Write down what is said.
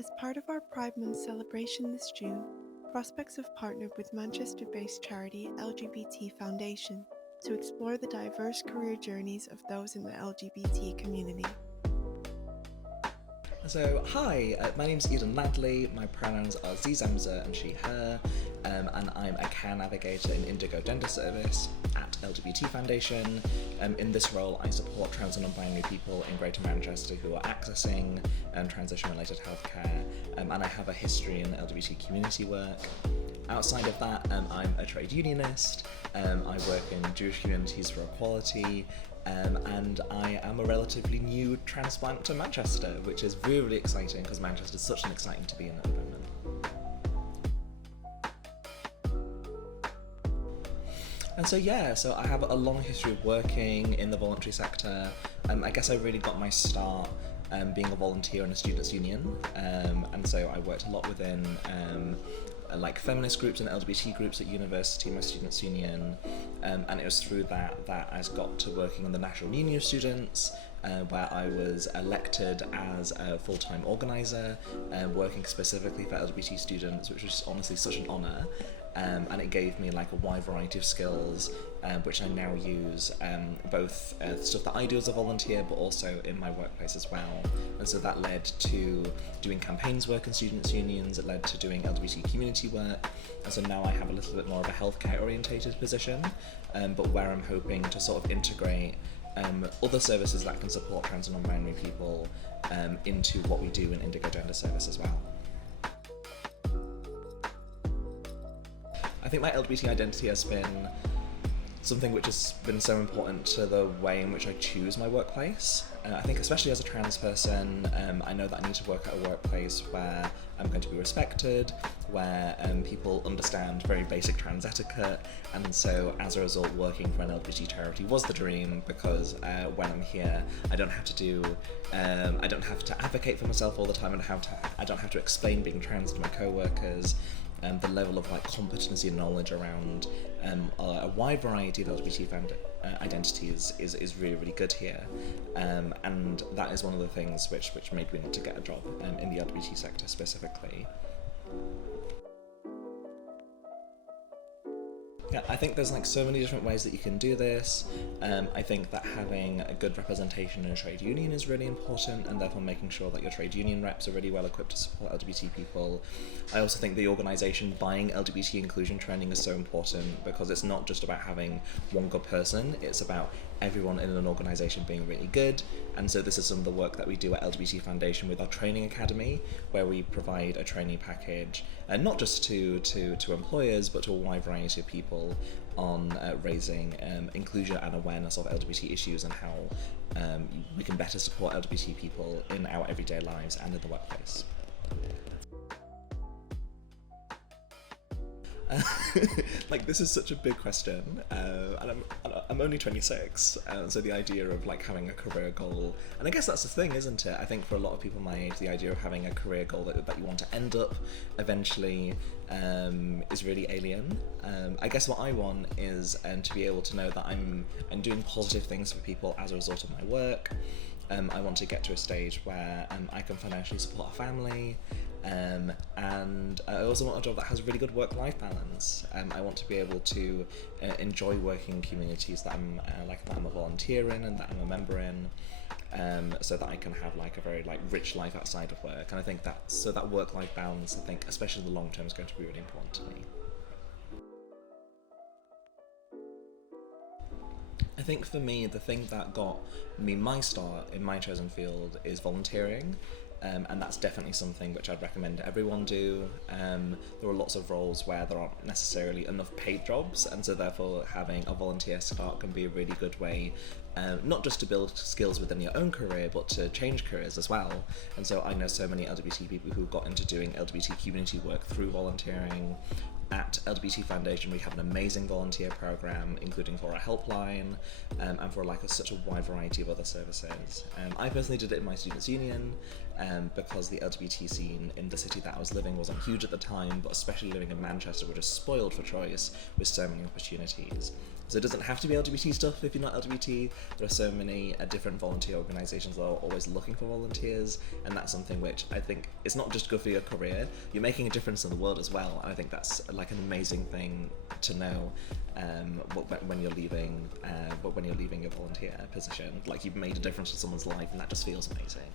As part of our Pride Month celebration this June, Prospects have partnered with Manchester-based charity LGBT Foundation to explore the diverse career journeys of those in the LGBT community. So, hi, my name's Eden Ladley, my pronouns are Zizamza and she, her, and I'm a care navigator in Indigo Gender Service at LGBT Foundation. In this role, I support trans and non-binary people in Greater Manchester who are accessing transition-related healthcare, and I have a history in LGBT community work. Outside of that, I'm a trade unionist, I work in Jewish communities for equality, and I am a relatively new transplant to Manchester, which is really exciting because Manchester is such an exciting to be in at the moment. And so I have a long history of working in the voluntary sector. I guess I really got my start being a volunteer in a students' union, and so I worked a lot within like feminist groups and LGBT groups at university, my students' union, and it was through that I got to working in the National Union of Students, where I was elected as a full-time organiser, working specifically for LGBT students, which was honestly such an honour. And it gave me like a wide variety of skills, which I now use, both stuff that I do as a volunteer, but also in my workplace as well. And so that led to doing campaigns work in students' unions, it led to doing LGBT community work, and so now I have a little bit more of a healthcare orientated position, but where I'm hoping to sort of integrate other services that can support trans and non-binary people into what we do in Indigo Gender Service as well. I think my LGBT identity has been something which has been so important to the way in which I choose my workplace. I think especially as a trans person, I know that I need to work at a workplace where I'm going to be respected, where people understand very basic trans etiquette, and so as a result working for an LGBT charity was the dream, because when I'm here I don't have to advocate for myself all the time, I don't have to explain being trans to my co-workers. The level of like competency and knowledge around a wide variety of LGBT identities is really, really good here, and that is one of the things which made me want to get a job in the LGBT sector specifically. Yeah, I think there's like so many different ways that you can do this. I think that having a good representation in a trade union is really important, and therefore making sure that your trade union reps are really well equipped to support LGBT people. I also think the organisation buying LGBT inclusion training is so important, because it's not just about having one good person, it's about everyone in an organisation being really good. And so this is some of the work that we do at LGBT Foundation with our training academy, where we provide a training package, not just to employers, but to a wide variety of people on raising inclusion and awareness of LGBT issues, and how we can better support LGBT people in our everyday lives and in the workplace. Like, this is such a big question, and I'm only 26, so the idea of like having a career goal, and I guess that's the thing, isn't it? I think for a lot of people my age, the idea of having a career goal that you want to end up eventually is really alien. I guess what I want is to be able to know that I'm doing positive things for people as a result of my work. I want to get to a stage where I can financially support a family, and I also want a job that has a really good work-life balance. I want to be able to enjoy working in communities that I'm a volunteer in and that I'm a member in, so that I can have like a very like rich life outside of work. And I think that work-life balance, I think especially in the long term, is going to be really important to me. I think for me, the thing that got me my start in my chosen field is volunteering, and that's definitely something which I'd recommend everyone do. There are lots of roles where there aren't necessarily enough paid jobs, and so therefore having a volunteer start can be a really good way, not just to build skills within your own career, but to change careers as well. And so I know so many LGBT people who got into doing LGBT community work through volunteering. At LGBT Foundation, we have an amazing volunteer program, including for our helpline, and for such a wide variety of other services. I personally did it in my students' union, because the LGBT scene in the city that I was living wasn't huge at the time, but especially living in Manchester, we're just spoiled for choice with so many opportunities. So it doesn't have to be LGBT stuff if you're not LGBT. There are so many different volunteer organisations that are always looking for volunteers, and that's something which I think is not just good for your career, you're making a difference in the world as well. And I think that's like an amazing thing to know when you're leaving your volunteer position. Like, you've made a difference to someone's life, and that just feels amazing.